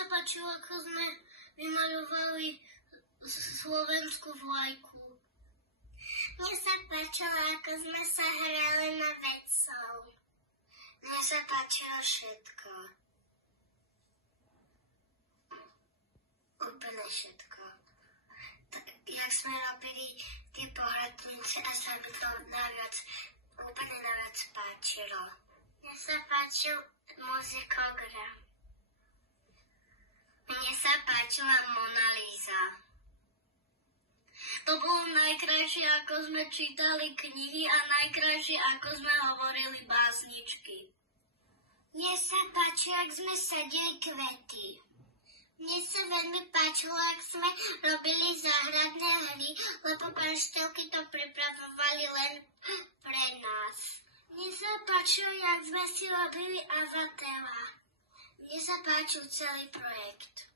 sa páčilo, ako sme vymaľovali slovenskú vlajku. Mne sa páčilo, ako sme sa hrali na vedcov. Mne sa páčilo všetko. Úplne všetko. Jak sme robili tie pohľadnice a sa mi to úplne najviac páčilo. Mne sa páčil muzikogram. Mne sa páčila Mona Lisa. To bolo najkrajšie, ako sme čítali knihy a najkrajšie, ako sme hovorili básničky. Mne sa páčilo, ak sme sadili kvety. Mne sa veľmi páčilo, ak sme robili záhradné hry, lebo panštelky to pripravovali len pre nás. Mne sa páčilo, jak sme si robili Avatela. Mne sa páčil celý projekt.